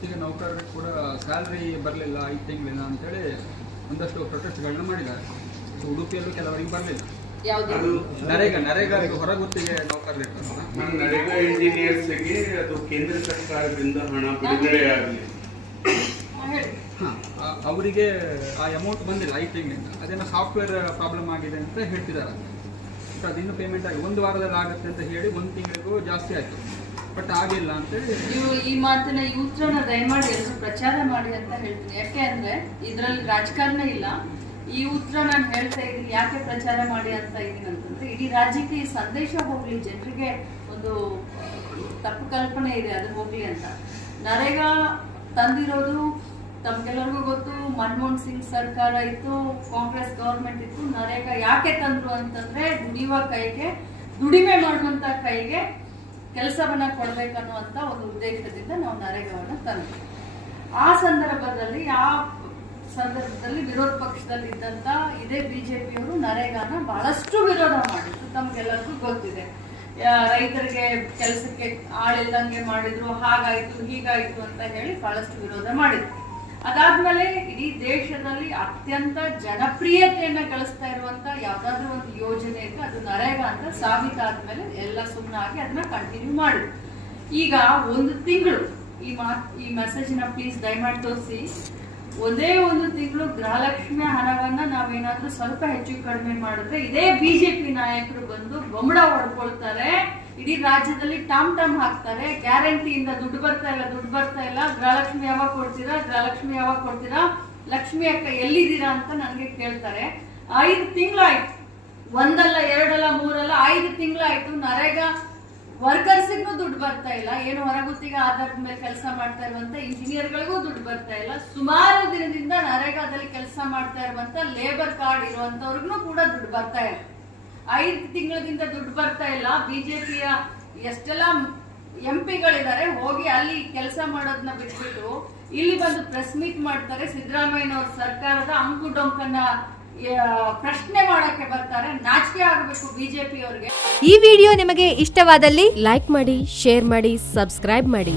ಗುತ್ತಿಗೆ ನೌಕರರಿಗೆ ಕೂಡ ಸ್ಯಾಲ್ರಿ ಬರಲಿಲ್ಲ 5 ತಿಂಗಳಿಂದ ಅಂತೇಳಿ ಒಂದಷ್ಟು ಪ್ರೊಟೆಸ್ಟ್ಗಳನ್ನ ಮಾಡಿದ್ದಾರೆ. ಉಡುಪಿಯಲ್ಲೂ ಕೆಲವರಿಗೆ ಬರಲಿಲ್ಲ. ನರೇಗಾ ಹೊರ ಗುತ್ತಿಗೆ ನೌಕರರು ಇರ್ತಾರಲ್ಲ, ನರೇಗಾ ಇಂಜಿನಿಯರ್ಸ್ಗೆ ಅದು ಕೇಂದ್ರ ಸರ್ಕಾರದಿಂದ ಹಣ ಬಿಡುಗಡೆ ಆಗಲಿ, ಅವರಿಗೆ ಆ ಅಮೌಂಟ್ ಬಂದಿಲ್ಲ 5 ತಿಂಗಳಿಂದ. ಅದೇನೋ ಸಾಫ್ಟ್ವೇರ್ ಪ್ರಾಬ್ಲಮ್ ಆಗಿದೆ ಅಂತ ಹೇಳ್ತಿದ್ದಾರೆ. ಬಟ್ ಅದಿನ್ನೂ ಪೇಮೆಂಟ್ ಆಗಿ 1 ವಾರದಲ್ಲಿ ಆಗುತ್ತೆ ಅಂತ ಹೇಳಿ 1 ತಿಂಗಳಿಗೂ ಜಾಸ್ತಿ ಆಯಿತು, ಬಟ್ ಆಗಿಲ್ಲ ಅಂತೇಳಿ. ಈ ಮಾತಿನ ಈ ಉತ್ತರನ ದಯಮಾಡಿ ಎಲ್ಲರೂ ಪ್ರಚಾರ ಮಾಡಿ ಅಂತ ಹೇಳ್ತೀನಿ. ಯಾಕೆ ಅಂದ್ರೆ ಇದರಲ್ಲಿ ರಾಜಕಾರಣ ಇಲ್ಲ. ಈ ಉತ್ತರ ನಾನು ಹೇಳ್ತಾ ಇದ್ದೀನಿ ಯಾಕೆ ಪ್ರಚಾರ ಮಾಡಿ ಅಂತ ಇದ್ದೀನಿ ಅಂತಂದ್ರೆ, ಇಡೀ ರಾಜ್ಯಕ್ಕೆ ಈ ಸಂದೇಶ ಹೋಗ್ಲಿ, ಜನರಿಗೆ ಒಂದು ತಪ್ಪು ಕಲ್ಪನೆ ಇದೆ ಅದು ಹೋಗ್ಲಿ ಅಂತ. ನರೇಗಾ ತಂದಿರೋದು ತಮ್ಗೆಲ್ಲರಿಗೂ ಗೊತ್ತು. ಮನಮೋಹನ್ ಸಿಂಗ್ ಸರ್ಕಾರ ಇತ್ತು, ಕಾಂಗ್ರೆಸ್ ಗವರ್ಮೆಂಟ್ ಇತ್ತು. ನರೇಗಾ ಯಾಕೆ ತಂದ್ರು ಅಂತಂದ್ರೆ, ದುಡಿಯುವ ಕೈಗೆ, ದುಡಿಮೆ ಮಾಡುವಂತ ಕೈಗೆ ಕೆಲಸವನ್ನ ಕೊಡ್ಬೇಕನ್ನುವಂತ ಒಂದು ಉದ್ದೇಶದಿಂದ ನಾವು ನರೇಗಾವನ್ನ ತಂದ್ವಿ. ಆ ಸಂದರ್ಭದಲ್ಲಿ ವಿರೋಧ ಪಕ್ಷದಲ್ಲಿ ಇದ್ದಂತ ಇದೇ ಬಿಜೆಪಿಯವರು ನರೇಗಾನ ಬಹಳಷ್ಟು ವಿರೋಧ ಮಾಡಿದ್ರು. ತಮ್ಗೆಲ್ಲರಿಗೂ ಗೊತ್ತಿದೆ. ರೈತರಿಗೆ ಕೆಲಸಕ್ಕೆ ಆಳಿಲ್ದಂಗೆ ಮಾಡಿದ್ರು, ಹಾಗಾಯ್ತು ಹೀಗಾಯ್ತು ಅಂತ ಹೇಳಿ ಬಹಳಷ್ಟು ವಿರೋಧ ಮಾಡಿದ್ರು. ಅದಾದ್ಮೇಲೆ ಇಡೀ ದೇಶದಲ್ಲಿ ಅತ್ಯಂತ ಜನಪ್ರಿಯತೆಯನ್ನ ಗಳಿಸ್ತಾ ಇರುವಂತ ಯಾವ್ದಾದ್ರು ಒಂದು ಯೋಜನೆ ಇದ್ರೆ ಅದು ನರೇಗಾ ಅಂತ ಸಾಬೀತಾದ್ಮೇಲೆ ಎಲ್ಲ ಸುಮ್ಮನಾಗಿ ಅದನ್ನ ಕಂಟಿನ್ಯೂ ಮಾಡಿದ್ರು. ಈಗ 1 ತಿಂಗಳು ಈ ಮೆಸೇಜ್ನ ಪ್ಲೀಸ್ ದಯಮಾಡಿ ತೋರಿಸಿ. ಒಂದೇ 1 ತಿಂಗಳು ಗೃಹಲಕ್ಷ್ಮಿಯ ಹಣವನ್ನ ನಾವೇನಾದ್ರೂ ಸ್ವಲ್ಪ ಹೆಚ್ಚು ಕಡಿಮೆ ಮಾಡಿದ್ರೆ ಇದೇ ಬಿಜೆಪಿ ನಾಯಕರು ಬಂದು ಬೊಂಬಡ ಹೊಡ್ಕೊಳ್ತಾರೆ. ಇಡೀ ರಾಜ್ಯದಲ್ಲಿ ಟಾಮ್ ಹಾಕ್ತಾರೆ. ಗ್ಯಾರಂಟಿಯಿಂದ ದುಡ್ಡು ಬರ್ತಾ ಇಲ್ಲ, ಗೃಹಲಕ್ಷ್ಮಿ ಯಾವಾಗ ಕೊಡ್ತೀರಾ, ಲಕ್ಷ್ಮಿ ಅಕ್ಕ ಎಲ್ಲಿದ್ದೀರಾ ಅಂತ ನನಗೆ ಕೇಳ್ತಾರೆ. 5 ತಿಂಗಳಾಯ್ತು, 1 ಅಲ್ಲ 2 ಅಲ್ಲ 3 ಅಲ್ಲ 5 ತಿಂಗಳಾಯ್ತು. ನರೇಗಾ ವರ್ಕರ್ಸ್ಗೂ ದುಡ್ಡು ಬರ್ತಾ ಇಲ್ಲ. ಏನು ಹೊರಗುತ್ತಿಗೆ ಆಧಾರದ ಮೇಲೆ ಕೆಲಸ ಮಾಡ್ತಾ ಇರುವಂತ ಇಂಜಿನಿಯರ್ಗಳಿಗೂ ದುಡ್ಡು ಬರ್ತಾ ಇಲ್ಲ. ಸುಮಾರು ದಿನದಿಂದ ನರೇಗಾದಲ್ಲಿ ಕೆಲಸ ಮಾಡ್ತಾ ಇರುವಂತ ಲೇಬರ್ ಕಾರ್ಡ್ ಇರುವಂತವ್ರಿಗೂ ಕೂಡ ದುಡ್ಡು ಬರ್ತಾ ಇಲ್ಲ. 5 ತಿಂಗಳಿಂದ ದುಡ್ಡು ಬರ್ತಾ ಇಲ್ಲ. ಬಿಜೆಪಿಯ ಎಷ್ಟೆಲ್ಲ ಎಂಪಿಗಳಿದ್ದಾರೆ, ಹೋಗಿ ಅಲ್ಲಿ ಕೆಲಸ ಮಾಡೋದನ್ನ ಬಿಟ್ಬಿಟ್ಟು ಇಲ್ಲಿ ಬಂದು ಪ್ರೆಸ್ ಮೀಟ್ ಮಾಡ್ತಾರೆ. ಸಿದ್ದರಾಮಯ್ಯನವ್ರ ಸರ್ಕಾರದ ಅಂಕು ಡೊಂಕನ್ನ ಪ್ರಶ್ನೆ ಮಾಡಕ್ಕೆ ಬರ್ತಾರೆ. ನಾಚಿಕೆ ಆಗಬೇಕು ಬಿಜೆಪಿ ಅವರಿಗೆ. ಈ ವಿಡಿಯೋ ನಿಮಗೆ ಇಷ್ಟವಾದಲ್ಲಿ ಲೈಕ್ ಮಾಡಿ, ಶೇರ್ ಮಾಡಿ, ಸಬ್ಸ್ಕ್ರೈಬ್ ಮಾಡಿ.